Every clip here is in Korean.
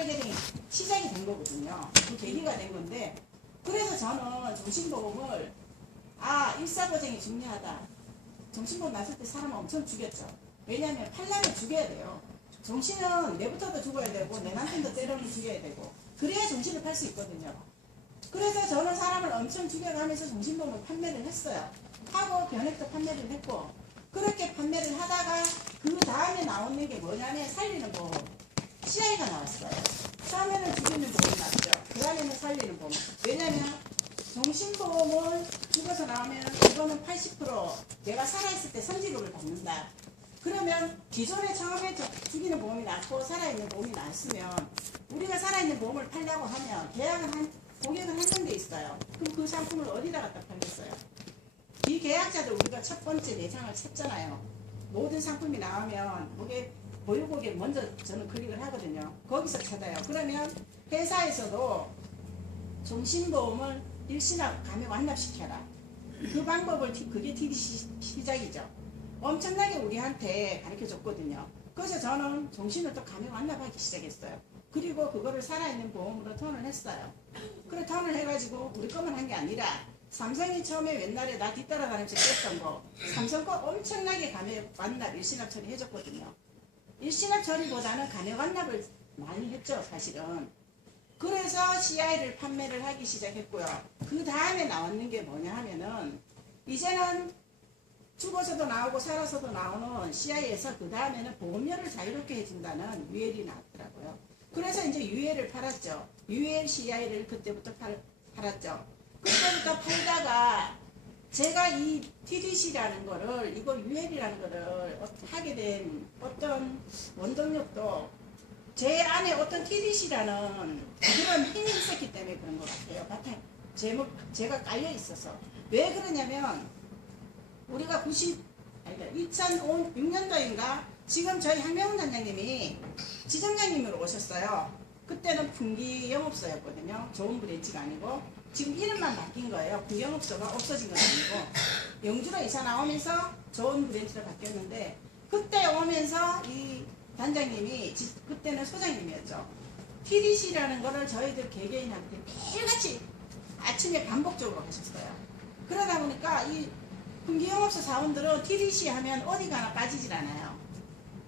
하게 된 시작이 된 거거든요. 그 계기가 된 건데, 그래서 저는 정신보험을 일사보장이 중요하다. 정신보험 났을 때 사람 엄청 죽였죠. 왜냐하면 팔려면 죽여야 돼요. 정신은 내부터도 죽어야 되고 내 남편도 때로는 죽여야 되고 그래야 정신을 팔 수 있거든요. 그래서 저는 사람을 엄청 죽여가면서 정신보험을 판매를 했어요. 하고 변액도 판매를 했고, 그렇게 판매를 하다가 그 다음에 나오는 게 뭐냐면 살리는 보험. CI가 나왔어요. 처음에는 죽이는 보험이 나왔죠. 그 다음에는 살리는 보험. 왜냐면 정신보험을 죽어서 나오면 이거는 80% 내가 살아있을 때 선지급을 받는다. 그러면 기존에 처음에 죽이는 보험이 나왔고 살아있는 보험이 나왔으면 우리가 살아있는 보험을 팔려고 하면 고객을 한 게 있어요. 그럼 그 상품을 어디다 갖다 팔겠어요? 비계약자들 우리가 첫 번째 내장을 찾잖아요. 모든 상품이 나오면 보유고객 먼저 저는 클릭을 하거든요. 거기서 찾아요. 그러면 회사에서도 정신보험을 일시납 감액 완납시켜라. 그 방법을 그게 TDC 시작이죠. 엄청나게 우리한테 가르쳐 줬거든요. 그래서 저는 정신을 또 감액 완납하기 시작했어요. 그리고 그거를 살아있는 보험으로 턴을 했어요. 그래 턴을 해가지고 우리 것만 한 게 아니라 삼성이 처음에 옛날에 나 뒤따라다니면서 꼈던 거 삼성 거 엄청나게 감액 완납 일시납 처리 해줬거든요. 일시납 처리보다는 감액 완납을 많이 했죠 사실은. 그래서 CI를 판매를 하기 시작했고요. 그 다음에 나왔는 게 뭐냐 하면은 이제는 죽어서도 나오고 살아서도 나오는 CI에서 그 다음에는 보험료를 자유롭게 해준다는 UL이 나왔더라고요. 그래서 이제 UL을 팔았죠. UL CI를 그때부터 팔았죠. 그때부터 팔다가 제가 이 TDC라는 거를 이거 UL이라는 거를 하게 된 어떤 원동력도 제 안에 어떤 TDC라는 그런 힘이 있었기 때문에 그런 것 같아요. 바탕 제가 깔려 있어서. 왜 그러냐면 우리가 2006년도인가 지금 저희 한명훈 단장님이 지점장님으로 오셨어요. 그때는 분기 영업소였거든요. 좋은 브랜치가 아니고 지금 이름만 바뀐 거예요. 그 영업소가 없어진 건 아니고 영주로 이사 나오면서 좋은 브랜치로 바뀌었는데 그때 오면서 이 단장님이 그때는 소장님이었죠. TDC라는 거를 저희들 개개인한테 매일같이 아침에 반복적으로 하셨어요. 그러다 보니까 이 분기영업소 사원들은 TDC 하면 어디 가나 빠지질 않아요.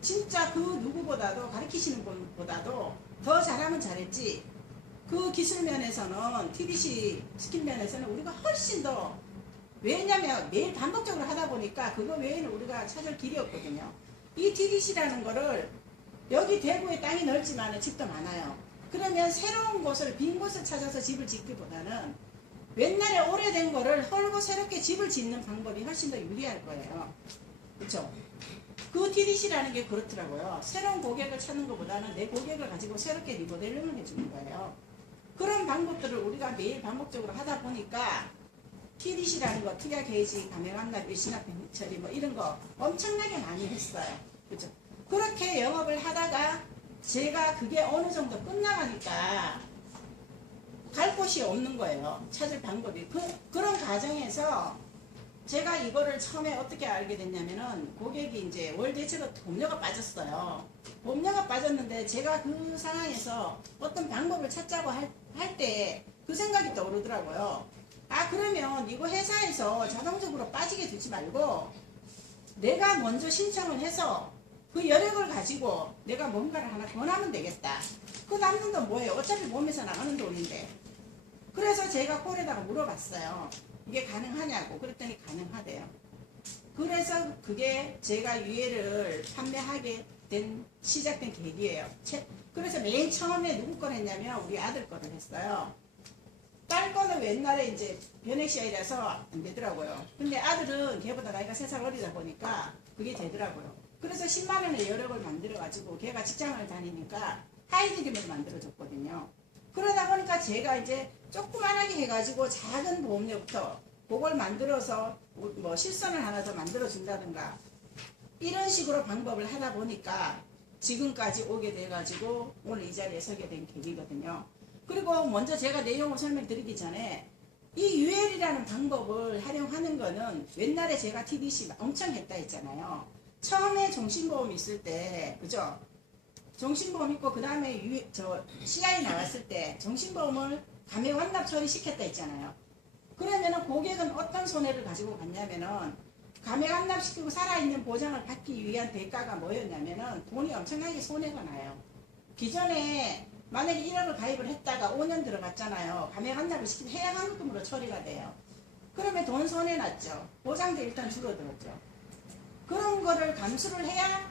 진짜 그 누구보다도 가르치시는 분보다도 더 잘하면 잘했지 그 기술 면에서는 TDC 스킬 면에서는 우리가 훨씬 더 왜냐면 매일 반복적으로 하다 보니까 그거 외에는 우리가 찾을 길이 없거든요. 이 TDC라는 거를 여기 대구에 땅이 넓지만 집도 많아요. 그러면 새로운 곳을 빈 곳을 찾아서 집을 짓기보다는 옛날에 오래된 거를 헐고 새롭게 집을 짓는 방법이 훨씬 더 유리할 거예요. 그렇죠? 그 TDC라는 게 그렇더라고요. 새로운 고객을 찾는 것보다는 내 고객을 가지고 새롭게 리모델링을 해주는 거예요. 그런 방법들을 우리가 매일 반복적으로 하다 보니까 TDC라는 거, 특약 게이지, 감액완납, 일시납 처리 뭐 이런 거 엄청나게 많이 했어요. 그렇죠? 그렇게 영업을 하다가 제가 그게 어느 정도 끝나가니까 갈 곳이 없는 거예요. 찾을 방법이. 그런 과정에서 제가 이거를 처음에 어떻게 알게 됐냐면은 고객이 이제 월 대체로 보험료가 빠졌어요. 보험료가 빠졌는데 제가 그 상황에서 어떤 방법을 찾자고 할 때 그 생각이 떠오르더라고요. 그러면 이거 회사에서 자동적으로 빠지게 두지 말고 내가 먼저 신청을 해서 그 여력을 가지고 내가 뭔가를 하나 더 나면 되겠다. 그 남는 돈 뭐예요? 어차피 몸에서 나가는 돈인데. 그래서 제가 콜에다가 물어봤어요. 이게 가능하냐고. 그랬더니 가능하대요. 그래서 그게 제가 UL을 판매하게 된 시작된 계기예요. 그래서 맨 처음에 누구 걸 했냐면 우리 아들 거를 했어요. 딸 거는 옛날에 이제 변액시아이라서 안 되더라고요. 근데 아들은 걔보다 나이가 3살 어리다 보니까 그게 되더라고요. 그래서 10만 원의 여력을 만들어가지고 걔가 직장을 다니니까 하이드림을 만들어줬거든요. 그러다 보니까 제가 이제 조그만하게 해가지고 작은 보험료부터 그걸 만들어서 뭐 실선을 하나 더 만들어준다든가 이런 식으로 방법을 하다 보니까 지금까지 오게 돼가지고 오늘 이 자리에 서게 된 계기거든요. 그리고 먼저 제가 내용을 설명드리기 전에 이 UL이라는 방법을 활용하는 거는 옛날에 제가 TDC 엄청 했다 했잖아요. 처음에 정신보험 있을 때 그죠? 종신보험 있고 그 다음에 CI 나왔을 때 종신보험을 감액 완납 처리시켰다 했잖아요. 그러면은 고객은 어떤 손해를 가지고 갔냐면은 감액 완납시키고 살아있는 보장을 받기 위한 대가가 뭐였냐면은 돈이 엄청나게 손해가 나요. 기존에 만약에 1억을 가입을 했다가 5년 들어갔잖아요. 감액 완납을 시키면 해약환급금으로 처리가 돼요. 그러면 돈 손해 났죠. 보장도 일단 줄어들었죠. 그런 거를 감수를 해야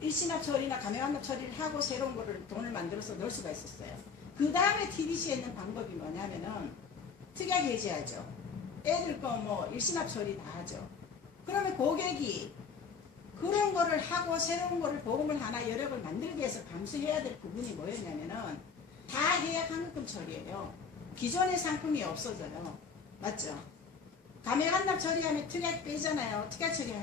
일시납 처리나 감액 완납 처리를 하고 새로운 거를 돈을 만들어서 넣을 수가 있었어요. 그 다음에 TDC에 있는 방법이 뭐냐면은 특약 해지하죠. 애들 거 뭐 일시납 처리 다 하죠. 그러면 고객이 그런 거를 하고 새로운 거를 보험을 하나 여력을 만들기 위해서 감수해야 될 부분이 뭐였냐면은 다 해약 환급금 처리예요. 기존의 상품이 없어져요. 맞죠? 감액 완납 처리하면 특약 빼잖아요. 특약 처리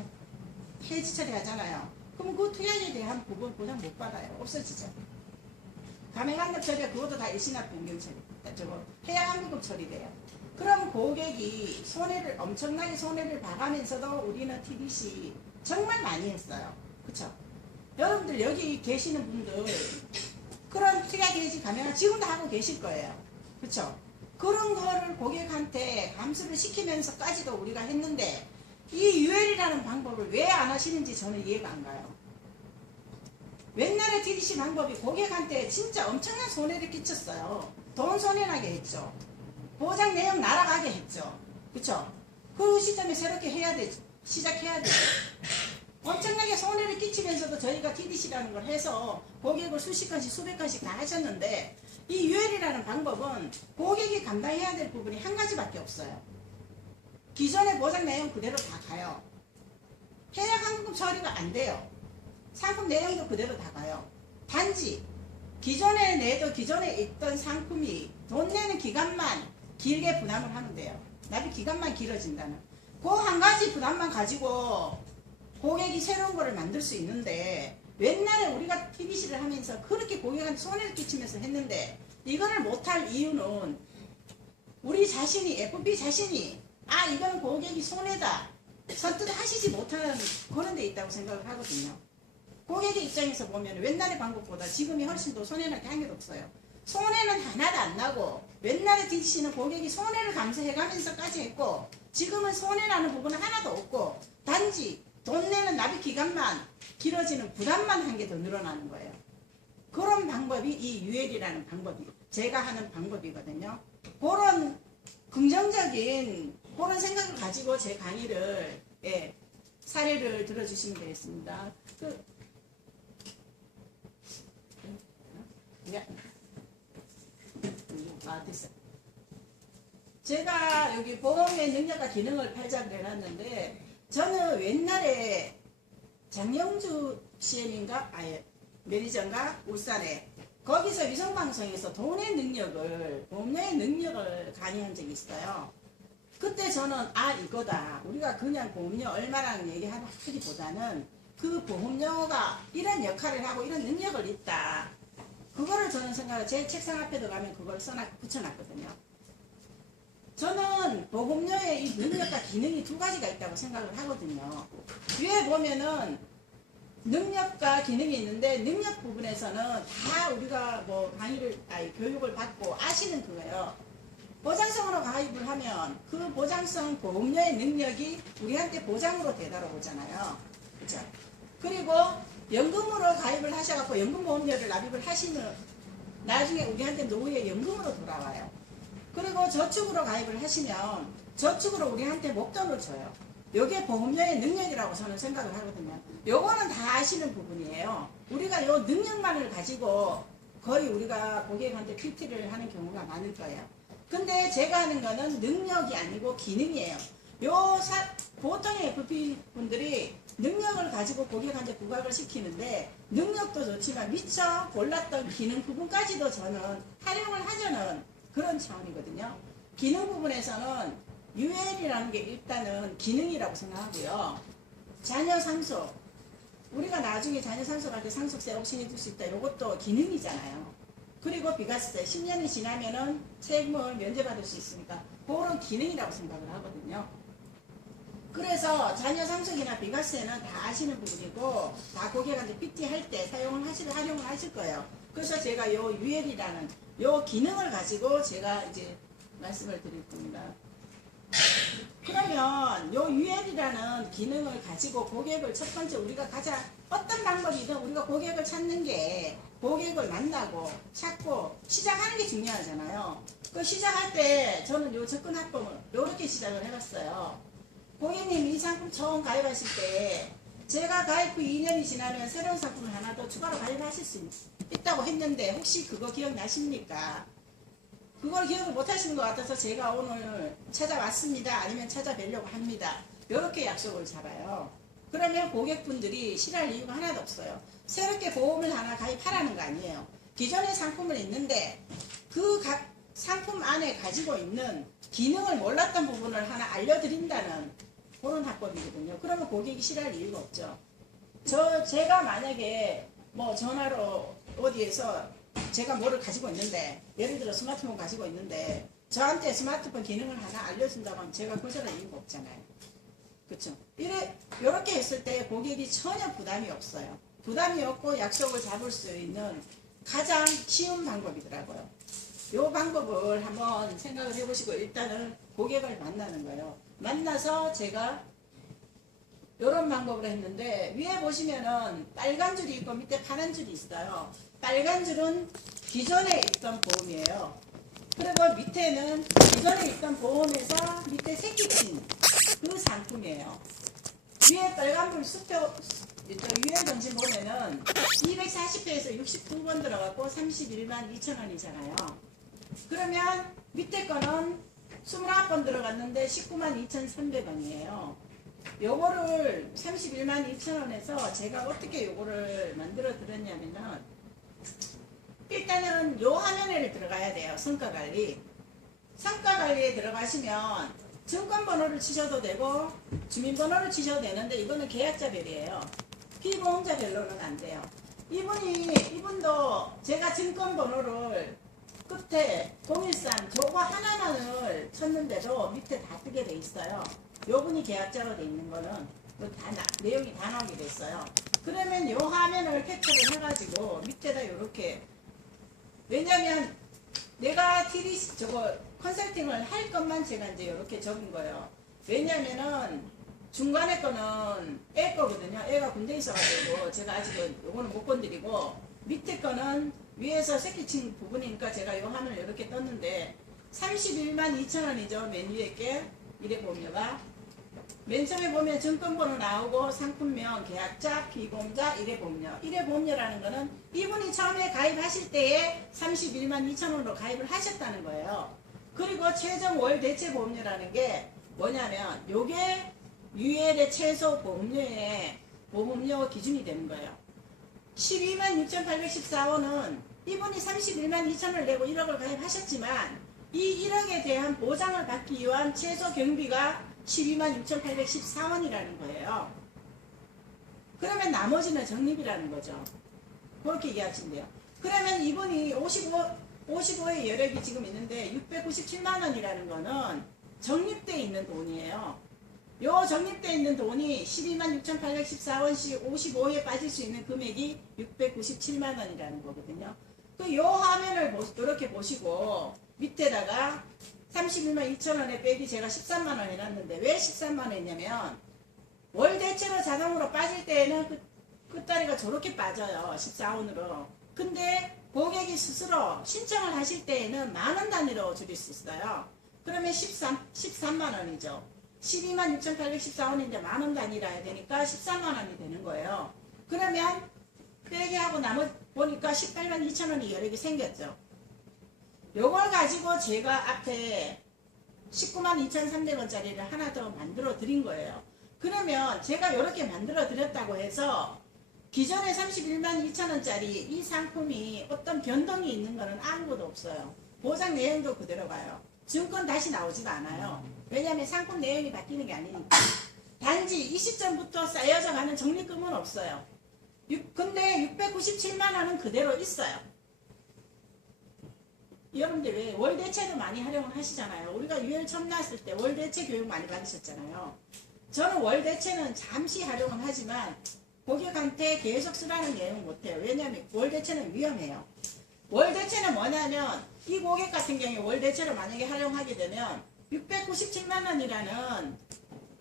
해지 처리하잖아요. 그럼 그 특약에 대한 부분 보장 못 받아요. 없어지죠. 감액 완납 처리가 그것도 다 일시납 변경 처리. 저거 해약 환급금 처리돼요. 그럼 고객이 엄청나게 손해를 봐가면서도 우리는 TDC 정말 많이 했어요. 그쵸? 여러분들 여기 계시는 분들 그런 특약 해지 감액을 지금도 하고 계실 거예요. 그쵸? 그런 거를 고객한테 감수를 시키면서까지도 우리가 했는데 이 UL이라는 방법을 왜 안 하시는지 저는 이해가 안 가요. 옛날에 TDC 방법이 고객한테 진짜 엄청난 손해를 끼쳤어요. 돈 손해나게 했죠. 보장 내용 날아가게 했죠. 그쵸? 그 시점에 새롭게 시작해야 되죠. 엄청나게 손해를 끼치면서도 저희가 TDC라는 걸 해서 고객을 수십 건씩 수백 건씩 다 하셨는데 이 UL이라는 방법은 고객이 감당해야 될 부분이 한 가지밖에 없어요. 기존의 보장 내용 그대로 다 가요. 해약 환급금 처리가 안 돼요. 상품 내용도 그대로 다 가요. 단지 기존에 있던 상품이 돈 내는 기간만 길게 부담을 하면 돼요. 납입 기간만 길어진다는 그 한 가지 부담만 가지고 고객이 새로운 거를 만들 수 있는데 옛날에 우리가 TBC를 하면서 그렇게 고객한테 손해를 끼치면서 했는데 이거를 못할 이유는 우리 자신이 FP 자신이 이건 고객이 손해다 선뜻 하시지 못하는 그런 데 있다고 생각을 하거든요. 고객의 입장에서 보면 옛날의 방법보다 지금이 훨씬 더 손해나게 한 게 없어요. 손해는 하나도 안 나고 옛날에 TDC는 고객이 손해를 감수해가면서까지 했고 지금은 손해나는 부분은 하나도 없고 단지 돈 내는 납입 기간만 길어지는 부담만 한 게 더 늘어나는 거예요. 그런 방법이 이 UL이라는 방법이 제가 하는 방법이거든요. 그런 긍정적인 그런 생각을 가지고 제 강의를 사례를 들어주시면 되겠습니다. 됐어요. 제가 여기 보험의 능력과 기능을 팔자고 해놨는데 저는 옛날에 장영주 CM인가 매니저인가 울산에 거기서 위성방송에서 돈의 능력을 보험료의 능력을 강의한 적이 있어요. 그때 저는 이거다 우리가 그냥 보험료 얼마라는 얘기하기보다는 그 보험료가 이런 역할을 하고 이런 능력을 있다. 그거를 저는 제 책상 앞에도 가면 그걸 붙여놨거든요. 저는 보험료의 이 능력과 기능이 두 가지가 있다고 생각을 하거든요. 위에 보면은 능력과 기능이 있는데 능력 부분에서는 다 우리가 교육을 받고 아시는 그거예요. 보장성으로 가입을 하면 그 보장성 보험료의 능력이 우리한테 보장으로 되돌아오잖아요. 그죠? 그리고 연금으로 가입을 하셔갖고 연금보험료를 납입을 하시면 나중에 우리한테 노후에 연금으로 돌아와요. 그리고 저축으로 가입을 하시면 저축으로 우리한테 목돈을 줘요. 이게 보험료의 능력이라고 저는 생각을 하거든요. 요거는 다 아시는 부분이에요. 우리가 요 능력만을 가지고 거의 우리가 고객한테 PT를 하는 경우가 많을 거예요. 근데 제가 하는 거는 능력이 아니고 기능이에요. 보통의 FP 분들이 능력을 가지고 고객한테 부각을 시키는데 능력도 좋지만 미처 몰랐던 기능 부분까지도 저는 활용을 하자는 그런 차원이거든요. 기능 부분에서는 UL이라는 게 일단은 기능이라고 생각하고요. 자녀 상속, 우리가 나중에 자녀 상속할 때 상속세 옥신해 줄 수 있다. 이것도 기능이잖아요. 그리고 비과세 10년이 지나면은 세금을 면제받을 수 있으니까 그런 기능이라고 생각을 하거든요. 그래서 자녀 상속이나 비과세는 다 아시는 부분이고 다 고객한테 PT 할 때 활용을 하실 거예요. 그래서 제가 요 UL이라는 요 기능을 가지고 제가 이제 말씀을 드릴 겁니다. 그러면 요 UL이라는 기능을 가지고 고객을 첫 번째 우리가 가장 어떤 방법이든 우리가 고객을 찾는 게 고객을 만나고 찾고 시작하는 게 중요하잖아요. 그 시작할 때 저는 요 접근 합법을 요렇게 시작을 해봤어요. 고객님 이 상품 처음 가입하실 때 제가 가입 후 2년이 지나면 새로운 상품을 하나 더 추가로 가입하실 수 있다고 했는데 혹시 그거 기억나십니까? 그걸 기억을 못 하시는 것 같아서 제가 오늘 찾아왔습니다. 아니면 찾아뵈려고 합니다. 이렇게 약속을 잡아요. 그러면 고객분들이 싫어할 이유가 하나도 없어요. 새롭게 보험을 하나 가입하라는 거 아니에요. 기존의 상품을 있는데 그 상품 안에 가지고 있는 기능을 몰랐던 부분을 하나 알려드린다는 그런 합법이거든요. 그러면 고객이 싫어할 이유가 없죠. 제가 만약에 뭐 전화로 어디에서 제가 뭐를 가지고 있는데 예를 들어 스마트폰 가지고 있는데 저한테 스마트폰 기능을 하나 알려준다고 하면 제가 거절할 이유가 없잖아요. 그렇죠? 이렇게 했을 때 고객이 전혀 부담이 없어요. 부담이 없고 약속을 잡을 수 있는 가장 쉬운 방법이더라고요. 이 방법을 한번 생각을 해보시고 일단은 고객을 만나는 거예요. 만나서 제가 이런 방법을 했는데 위에 보시면은 빨간 줄이 있고 밑에 파란 줄이 있어요. 빨간 줄은 기존에 있던 보험이에요. 그리고 밑에는 기존에 있던 보험에서 밑에 새끼친 그 상품이에요. 위에 빨간불 유효 정신 보면은 240회에서 69번 들어갔고 31만 2천원이잖아요. 그러면 밑에 거는 29번 들어갔는데 19만 2,300원이에요. 요거를 31만 2천원에서 제가 어떻게 요거를 만들어 드렸냐면은 일단은 요 화면에 들어가야 돼요. 성과관리. 성과관리에 들어가시면 증권번호를 치셔도 되고 주민번호를 치셔도 되는데 이거는 계약자별이에요. 피보험자별로는 안 돼요. 이분도 제가 증권번호를 끝에 013 저거 하나만을 쳤는데도 밑에 다 뜨게 돼 있어요. 요분이 계약자로 돼 있는 거는 내용이 다 나오게 돼 있어요. 그러면 요 화면을 캡처를 해가지고 밑에다 요렇게 왜냐면 내가 컨설팅을 할 것만 제가 이제 이렇게 적은 거예요. 왜냐면은 중간에 거는 애 거거든요. 애가 군대에 있어가지고 제가 아직은 요거는 못 건드리고 밑에 거는 위에서 새끼친 부분이니까 제가 요 화면을 이렇게 떴는데 31만 2천원이죠. 맨 위에 게 이래 보험료가 맨 처음에 보면 증권번호 나오고 상품명, 계약자, 피보험자, 일회보험료. 일회보험료라는 거는 이분이 처음에 가입하실 때에 31만 2천원으로 가입을 하셨다는 거예요. 그리고 최종 월 대체 보험료라는 게 뭐냐면 요게 UL의 최소 보험료의 보험료 기준이 되는 거예요. 12만 6,814원은 이분이 31만 2천원을 내고 1억을 가입하셨지만 이 1억에 대한 보장을 받기 위한 최소 경비가 12만 6,814원이라는 거예요. 그러면 나머지는 적립이라는 거죠. 그렇게 이해하시면 돼요. 그러면 이분이 55의 여력이 지금 있는데 697만원이라는 거는 적립되어 있는 돈이에요. 요 적립되어 있는 돈이 12만 6,814원씩 55에 빠질 수 있는 금액이 697만원이라는 거거든요. 요 화면을 이렇게 보시고 밑에다가 31만 2천원에 빼기 제가 13만원 해놨는데 왜 13만원 했냐면 월 대체로 자동으로 빠질 때에는 끝다리가 저렇게 빠져요. 14원으로. 근데 고객이 스스로 신청을 하실 때에는 만원 단위로 줄일 수 있어요. 그러면 13만원이죠. 12만 6,814원인데 만원 단위라 해야 되니까 13만원이 되는 거예요. 그러면 빼기 하고 나머지 보니까 18만 2천원이 여력이 생겼죠. 요걸 가지고 제가 앞에 19만 2,300원짜리를 하나 더 만들어 드린 거예요. 그러면 제가 이렇게 만들어 드렸다고 해서 기존에 31만 2천원짜리 이 상품이 어떤 변동이 있는 거는 아무것도 없어요. 보장 내용도 그대로 가요. 증권 다시 나오지도 않아요. 왜냐하면 상품 내용이 바뀌는 게 아니니까. 단지 이 시점부터 쌓여져 가는 적립금은 없어요. 근데 697만원은 그대로 있어요. 여러분들 왜 월대체도 많이 활용을 하시잖아요. 우리가 UL 처음 나왔을 때 월대체 교육 많이 받으셨잖아요. 저는 월 대체는 잠시 활용은 하지만 고객한테 계속 쓰라는 내용 못해요. 왜냐하면 월 대체는 위험해요. 월 대체는 뭐냐면 이 고객 같은 경우에 월 대체를 만약에 활용하게 되면 697만 원이라는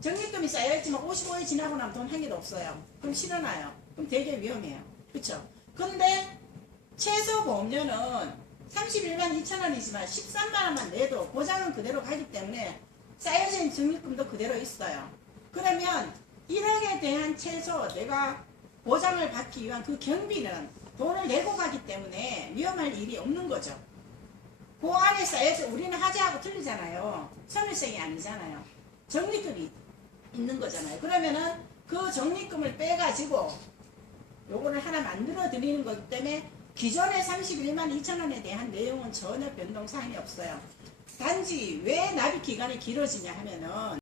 적립금이 쌓여있지만 55일 지나고 나면 돈 한 개도 없어요. 그럼 실어나요. 그럼 되게 위험해요. 그쵸? 근데 최소 보험료는 31만 2천 원이지만 13만 원만 내도 보장은 그대로 가기 때문에 쌓여진 적립금도 그대로 있어요. 그러면 1억에 대한 최소 내가 보장을 받기 위한 그 경비는 돈을 내고 가기 때문에 위험할 일이 없는 거죠. 그 안에 쌓여서 우리는 하자하고 틀리잖아요. 소멸성이 아니잖아요. 적립금이 있는 거잖아요. 그러면은 그 적립금을 빼가지고 요거를 하나 만들어 드리는 것 때문에 기존의 31만 2천 원에 대한 내용은 전혀 변동사항이 없어요. 단지 왜 납입 기간이 길어지냐 하면은